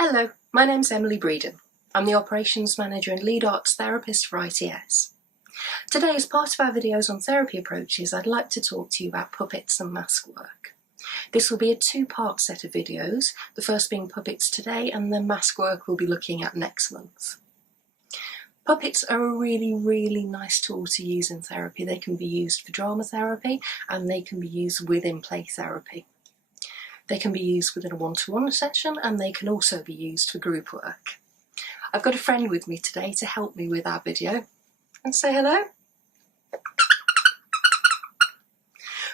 Hello, my name's Emily Breeden. I'm the Operations Manager and Lead Arts Therapist for ITS. Today, as part of our videos on therapy approaches, I'd like to talk to you about puppets and mask work. This will be a two-part set of videos, the first being puppets today and the mask work we'll be looking at next month. Puppets are a really nice tool to use in therapy. They can be used for drama therapy and they can be used within play therapy. They can be used within a one-to-one session and they can also be used for group work. I've got a friend with me today to help me with our video. And say hello.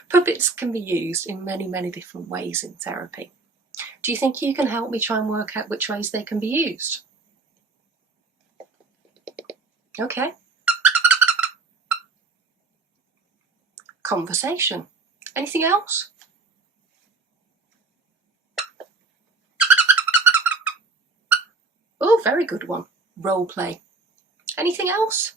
Puppets can be used in many different ways in therapy. Do you think you can help me try and work out which ways they can be used? Okay. Conversation. Anything else? Oh, very good one. Role play. Anything else?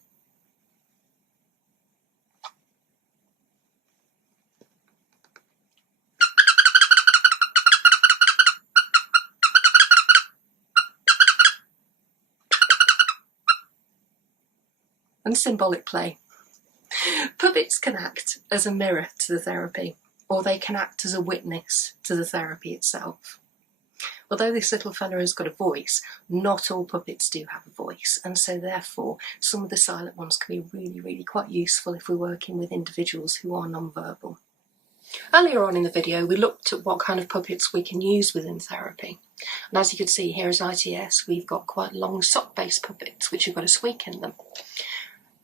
And symbolic play. Puppets can act as a mirror to the therapy, or they can act as a witness to the therapy itself. Although this little fella has got a voice, not all puppets do have a voice, and so therefore some of the silent ones can be really quite useful if we're working with individuals who are non-verbal. Earlier on in the video we looked at what kind of puppets we can use within therapy, and as you can see here as ITS we've got quite long sock-based puppets which have got a squeak in them.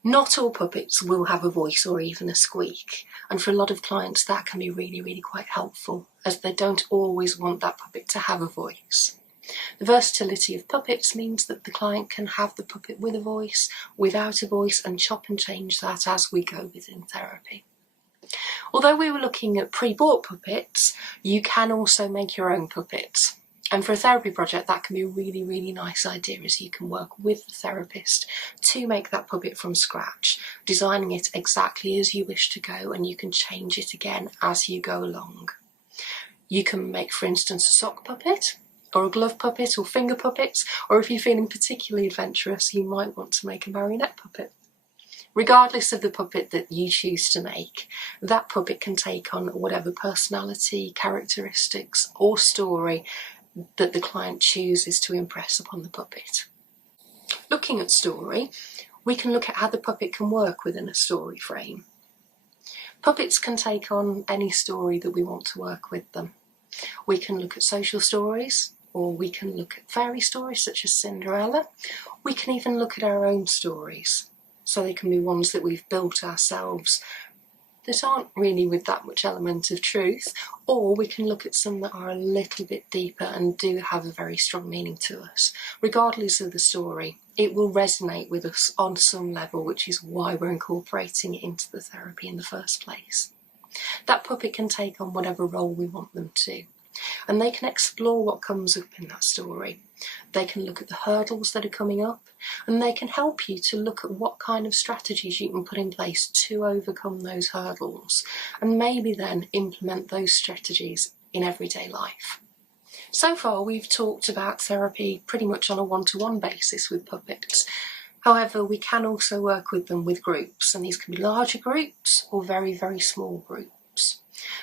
Not all puppets will have a voice or even a squeak, and for a lot of clients that can be really quite helpful, as they don't always want that puppet to have a voice. The versatility of puppets means that the client can have the puppet with a voice, without a voice, and chop and change that as we go within therapy. Although we were looking at pre-bought puppets, you can also make your own puppets. And for a therapy project, that can be a really nice idea, as you can work with the therapist to make that puppet from scratch, designing it exactly as you wish to go, and you can change it again as you go along. You can make, for instance, a sock puppet, or a glove puppet, or finger puppets, or if you're feeling particularly adventurous, you might want to make a marionette puppet. Regardless of the puppet that you choose to make, that puppet can take on whatever personality, characteristics, or story that the client chooses to impress upon the puppet. Looking at story, we can look at how the puppet can work within a story frame. Puppets can take on any story that we want to work with them. We can look at social stories, or we can look at fairy stories such as Cinderella. We can even look at our own stories, so they can be ones that we've built ourselves that aren't really with that much element of truth, or we can look at some that are a little bit deeper and do have a very strong meaning to us. Regardless of the story, it will resonate with us on some level, which is why we're incorporating it into the therapy in the first place. That puppet can take on whatever role we want them to, and they can explore what comes up in that story. They can look at the hurdles that are coming up, and they can help you to look at what kind of strategies you can put in place to overcome those hurdles, and maybe then implement those strategies in everyday life. So far we've talked about therapy pretty much on a one-to-one basis with puppets. However, we can also work with them with groups, and these can be larger groups or very small groups.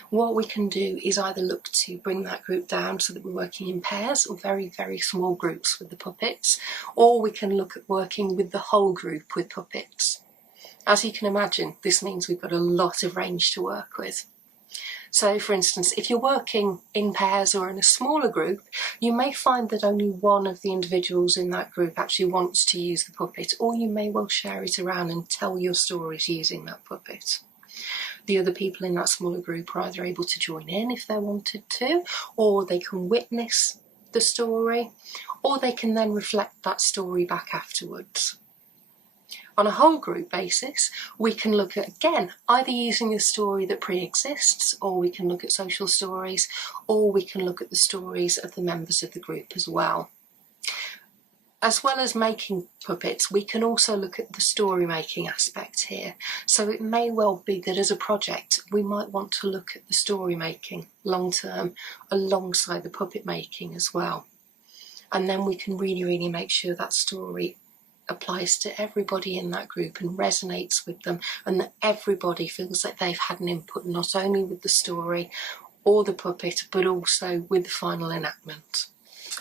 What we can do is either look to bring that group down so that we're working in pairs or very small groups with the puppets, or we can look at working with the whole group with puppets. As you can imagine, this means we've got a lot of range to work with. So for instance, if you're working in pairs or in a smaller group, you may find that only one of the individuals in that group actually wants to use the puppet, or you may well share it around and tell your stories using that puppet. The other people in that smaller group are either able to join in if they wanted to, or they can witness the story, or they can then reflect that story back afterwards. On a whole group basis, we can look at, again, either using a story that pre-exists, or we can look at social stories, or we can look at the stories of the members of the group as well. As well as making puppets, we can also look at the story making aspect here. So it may well be that as a project, we might want to look at the story making long term alongside the puppet making as well. And then we can really make sure that story applies to everybody in that group and resonates with them, and that everybody feels that they've had an input, not only with the story or the puppet, but also with the final enactment.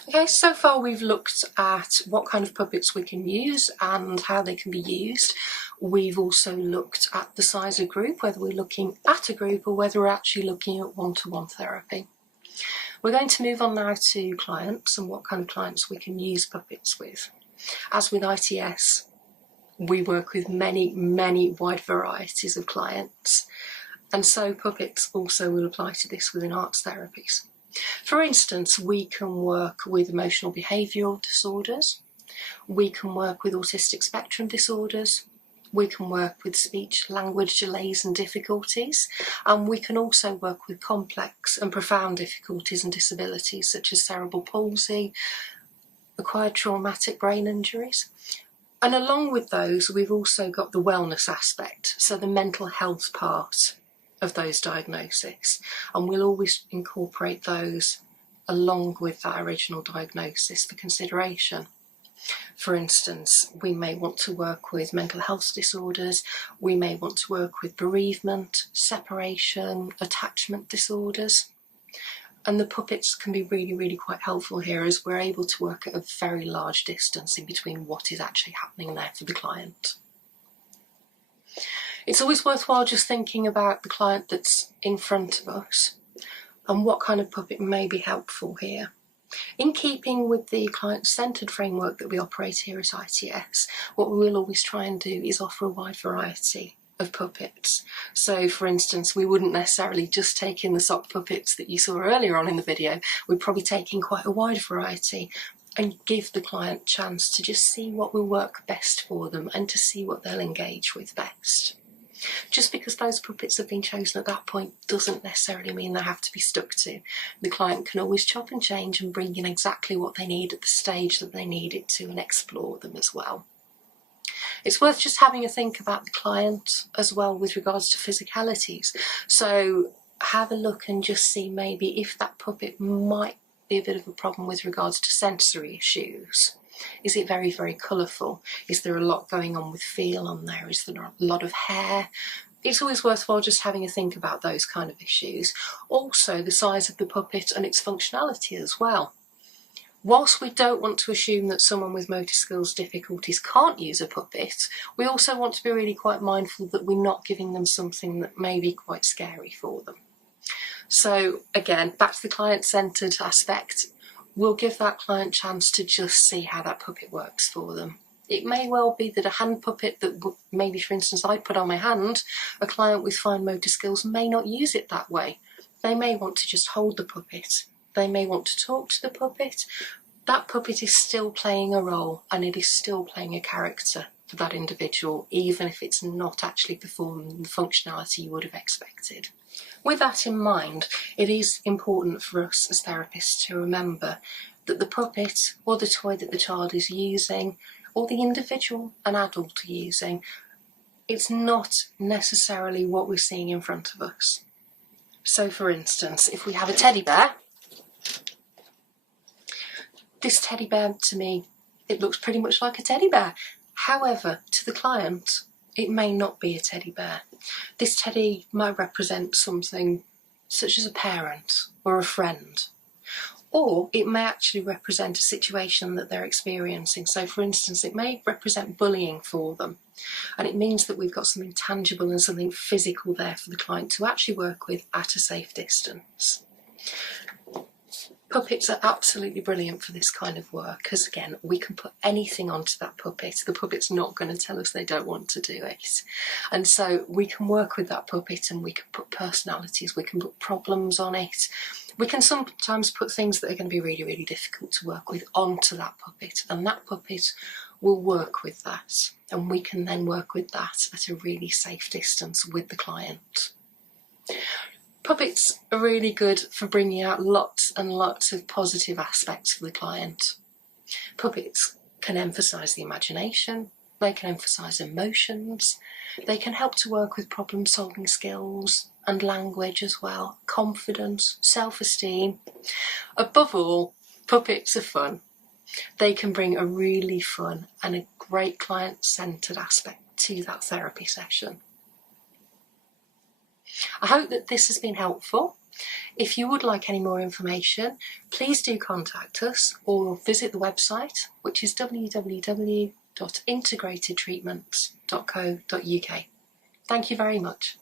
Okay, so far we've looked at what kind of puppets we can use and how they can be used. We've also looked at the size of group, whether we're looking at a group or whether we're actually looking at one-to-one therapy. We're going to move on now to clients and what kind of clients we can use puppets with. As with ITS, we work with many wide varieties of clients, and so puppets also will apply to this within arts therapies. For instance, we can work with emotional behavioural disorders, we can work with autistic spectrum disorders, we can work with speech language delays and difficulties, and we can also work with complex and profound difficulties and disabilities such as cerebral palsy, acquired traumatic brain injuries. And along with those, we've also got the wellness aspect, so the mental health part of those diagnoses, and we'll always incorporate those along with that original diagnosis for consideration. For instance, we may want to work with mental health disorders, we may want to work with bereavement, separation, attachment disorders, and the puppets can be really quite helpful here, as we're able to work at a very large distance in between what is actually happening there for the client. It's always worthwhile just thinking about the client that's in front of us and what kind of puppet may be helpful here. In keeping with the client-centred framework that we operate here at ITS, what we will always try and do is offer a wide variety of puppets. So for instance, we wouldn't necessarily just take in the sock puppets that you saw earlier on in the video, we'd probably take in quite a wide variety and give the client a chance to just see what will work best for them and to see what they'll engage with best. Just because those puppets have been chosen at that point doesn't necessarily mean they have to be stuck to. The client can always chop and change and bring in exactly what they need at the stage that they need it to and explore them as well. It's worth just having a think about the client as well with regards to physicalities. So have a look and just see maybe if that puppet might be a bit of a problem with regards to sensory issues. Is it very colourful? Is there a lot going on with feel on there? Is there a lot of hair? It's always worthwhile just having a think about those kind of issues. Also the size of the puppet and its functionality as well. Whilst we don't want to assume that someone with motor skills difficulties can't use a puppet, we also want to be really quite mindful that we're not giving them something that may be quite scary for them. So again, back to the client-centred aspect, we'll give that client a chance to just see how that puppet works for them. It may well be that a hand puppet that maybe, for instance, I put on my hand, a client with fine motor skills may not use it that way. They may want to just hold the puppet. They may want to talk to the puppet. That puppet is still playing a role and it is still playing a character for that individual, even if it's not actually performing the functionality you would have expected. With that in mind, it is important for us as therapists to remember that the puppet or the toy that the child is using, or the individual and adult are using, it's not necessarily what we're seeing in front of us. So for instance, if we have a teddy bear, this teddy bear to me, it looks pretty much like a teddy bear. However, to the client, it may not be a teddy bear. This teddy might represent something such as a parent or a friend, or it may actually represent a situation that they're experiencing. So for instance, it may represent bullying for them, and it means that we've got something tangible and something physical there for the client to actually work with at a safe distance. Puppets are absolutely brilliant for this kind of work, because again, we can put anything onto that puppet. The puppet's not going to tell us they don't want to do it. And so we can work with that puppet and we can put personalities, we can put problems on it. We can sometimes put things that are going to be really difficult to work with onto that puppet, and that puppet will work with that. And we can then work with that at a really safe distance with the client. Puppets are really good for bringing out lots and lots of positive aspects for the client. Puppets can emphasise the imagination, they can emphasise emotions, they can help to work with problem-solving skills and language as well, confidence, self-esteem. Above all, puppets are fun. they can bring a really fun and a great client-centred aspect to that therapy session. I hope that this has been helpful. If you would like any more information, please do contact us or visit the website, which is www.integratedtreatments.co.uk. Thank you very much.